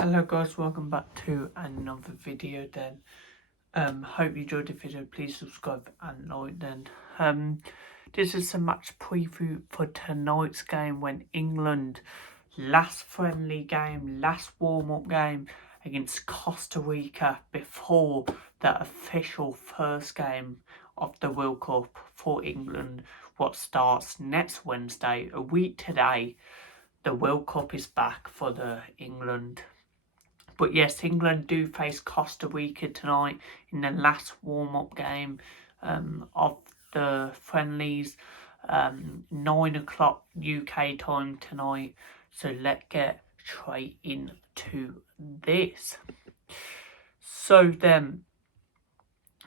Hello guys, welcome back to another video then. Hope you enjoyed the video. Please subscribe and like then. This is a match preview for tonight's game when England last friendly game, last warm-up game against Costa Rica before the official first game of the World Cup for England, what starts next Wednesday, a week today. The World Cup is back for the England. But yes, England do face Costa Rica tonight in the last warm-up game of the friendlies. 9 o'clock UK time tonight. So let's get straight into this. So then,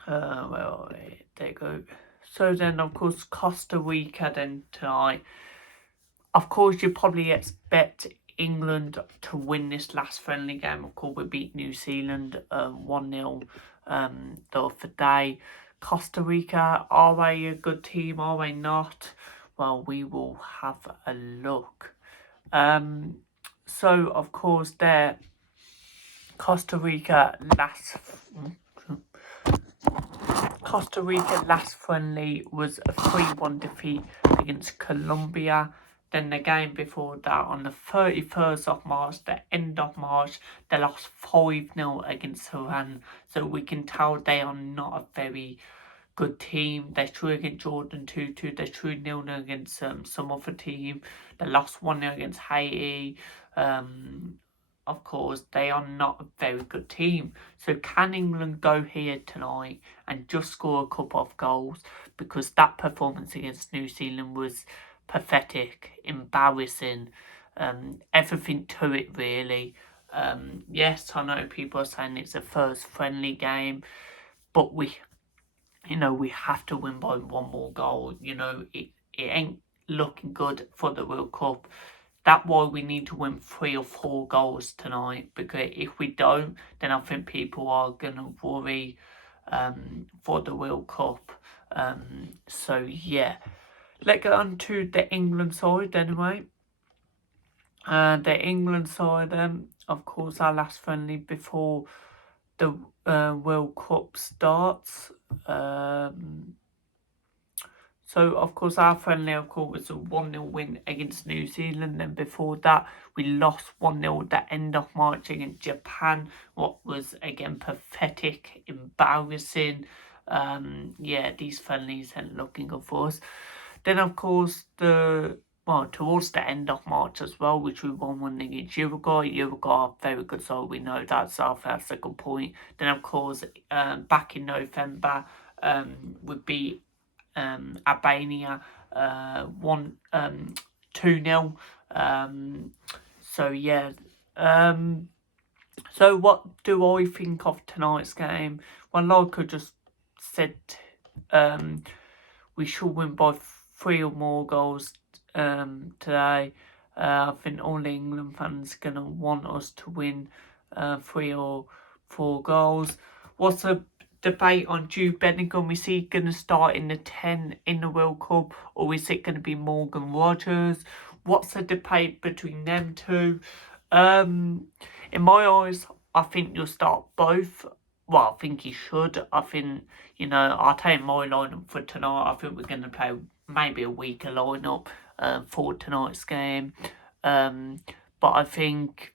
there you go. So then, of course, Costa Rica then tonight. Of course, you probably expect England to win this last friendly game. Of course, we beat New Zealand 1-0 the other day. Costa Rica, are they a good team? Are they not? Well, we will have a look. So, of course, there, Costa Rica last friendly was a 3-1 defeat against Colombia. Then the game before that, on the 31st of March, the end of March, they lost 5-0 against Iran. So we can tell they are not a very good team. They drew against Jordan 2-2. They drew 0-0 against some other team. They lost 1-0 against Haiti. Of course, they are not a very good team. So can England go here tonight and just score a couple of goals? Because that performance against New Zealand was pathetic, embarrassing, everything to it really. Yes, I know people are saying it's a first friendly game, but we have to win by one more goal. It ain't looking good for the World Cup. That's why we need to win 3 or 4 goals tonight, because if we don't, then I think people are going to worry for the World Cup. So yeah, let's get on to the England side anyway. The England side, of course, our last friendly before the World Cup starts. So, of course, our friendly, of course, was a 1-0 win against New Zealand. Then before that, we lost 1-0 at the end of March against Japan. What was, again, pathetic, embarrassing. These friendlies ain't looking good for us. Then, of course, towards the end of March as well, which we won 1 against Uruguay. Uruguay are very good, so we know that's a good point. Then, of course, back in November, we beat Albania 2-0. So yeah. So what do I think of tonight's game? Well, like I just said, we should win by 3 or more goals today. I think all England fans are gonna want us to win 3 or 4 goals. What's the debate on Jude Bellingham? Is he going to start in the 10 in the World Cup, or is it going to be Morgan Rogers? What's the debate between them two? In my eyes, I think you'll start both. Well, I think he should. I think, I'll take my lineup for tonight. I think we're going to play maybe a weaker lineup for tonight's game. But I think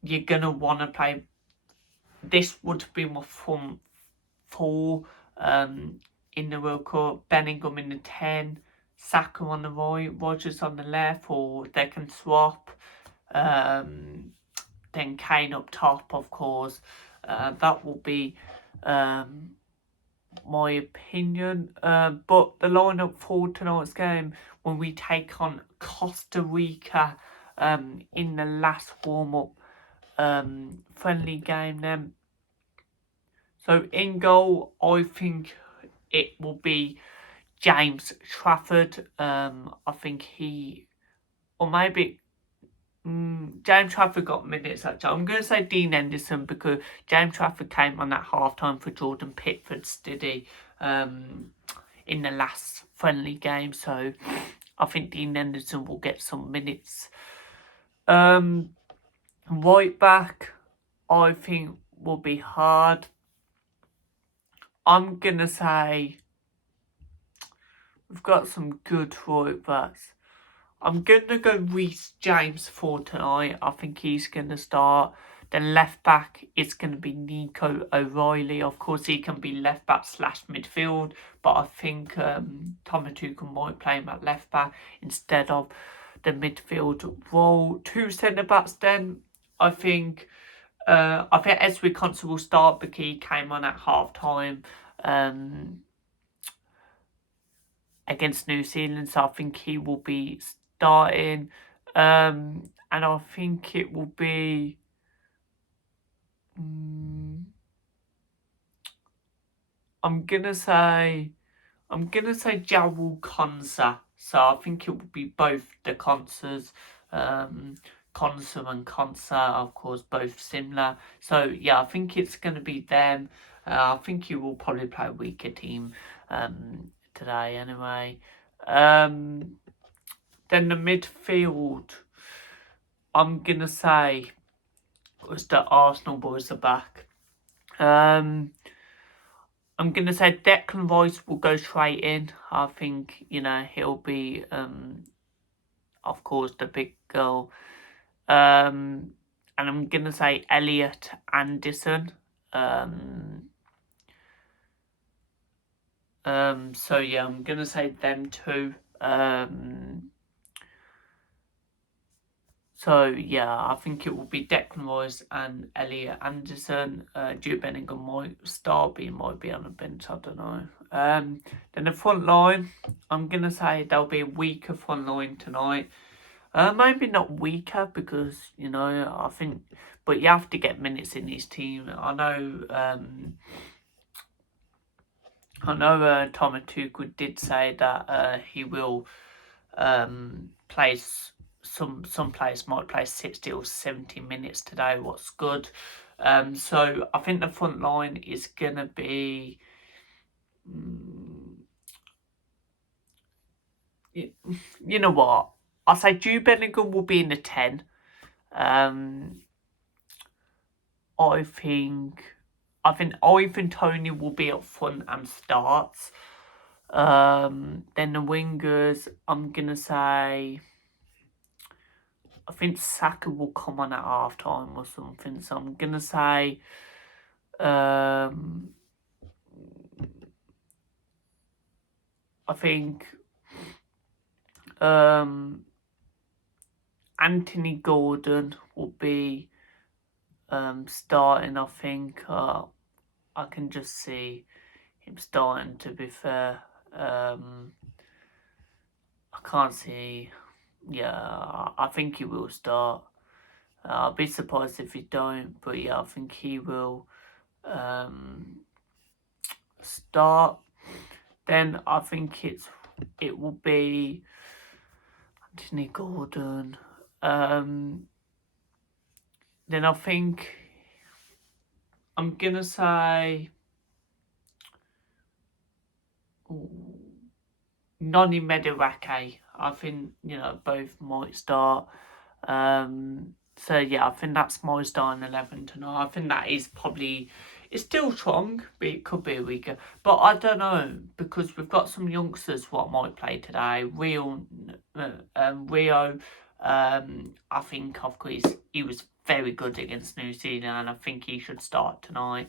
you're going to want to play. This would be my front 4 in the World Cup. Bellingham in the 10, Saka on the right, Rogers on the left, or they can swap. Then Kane up top, of course. That will be my opinion. But the lineup for tonight's game, when we take on Costa Rica in the last warm-up friendly game then. So in goal, I think it will be James Trafford. I think James Trafford got minutes actually. I'm going to say Dean Henderson, because James Trafford came on that half-time for Jordan Pickford's, did he? In the last friendly game. So I think Dean Henderson will get some minutes. Right back, I think will be hard. I'm going to say we've got some good right backs. I'm going to go Reece James for tonight. I think he's going to start. Then left back is going to be Nico O'Reilly. Of course, he can be left back / midfield, but I think Thomas Tuchel might play him at left back instead of the midfield role. 2 centre backs then. I think Ezri Konsa will start because he came on at half time against New Zealand, so I think he will be starting. And I think it will be I'm gonna say Jarrell Konsa. So I think it will be both the Konsas. Konsa and Konsa, of course, both similar. So yeah, I think it's gonna be them. I think he will probably play a weaker team today anyway. Then the midfield, I'm gonna say was the Arsenal boys are back. I'm going to say Declan Rice will go straight in. I think, he'll be, of course, the big goal. And I'm going to say Elliot Anderson. So, yeah, I'm going to say them two. So, yeah, I think it will be Declan Rice and Elliot Anderson. Jude Bellingham might start, but he might be on the bench, I don't know. Then the front line, I'm going to say there'll be a weaker front line tonight. Maybe not weaker because, I think... But you have to get minutes in this team. I know Thomas Tuchel did say that he will play... Some players might play 60 or 70 minutes today, what's good. So I think the front line is going to be... you know what? I'll say Jude Bellingham will be in the 10. I think Ivan Toney will be up front and starts. Then the wingers, I'm going to say... I think Saka will come on at half time or something. So I'm going to say... I think... Anthony Gordon will be starting, I think. I can just see him starting, to be fair. I can't see... Yeah, I think he will start. I'll be surprised if he don't, but yeah, I think he will start. Then I think it will be Anthony Gordon. Then I think I'm gonna say Noni Medawake. I think, both might start. So, yeah, I think that's my starting 11 tonight. I think that is probably... It's still strong, but it could be weaker. But I don't know, because we've got some youngsters what might play today. Rio, I think, of course, he was very good against New Zealand, and I think he should start tonight.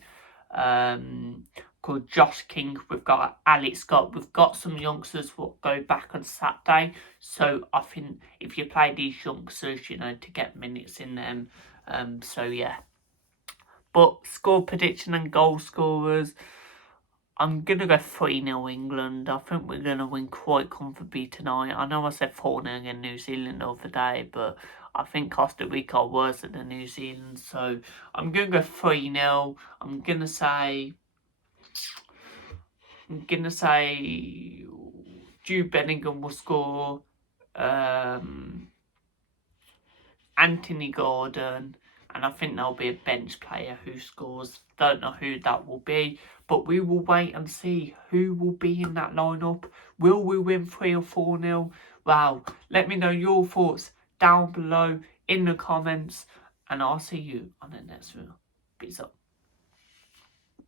Called Josh King, we've got Alex Scott, we've got some youngsters will go back on Saturday, so I think if you play these youngsters, to get minutes in them, so yeah. But score prediction and goal scorers, I'm going to go 3-0 England. I think we're going to win quite comfortably tonight. I know I said 4-0 against New Zealand the other day, but I think Costa Rica are worse than New Zealand, so I'm going to go 3-0. I'm going to say Jude Bellingham will score, Anthony Gordon, and I think there'll be a bench player who scores. Don't know who that will be, but we will wait and see who will be in that lineup. Will we win 3 or 4-0? Wow, let me know your thoughts down below in the comments, and I'll see you on the next video. Peace out.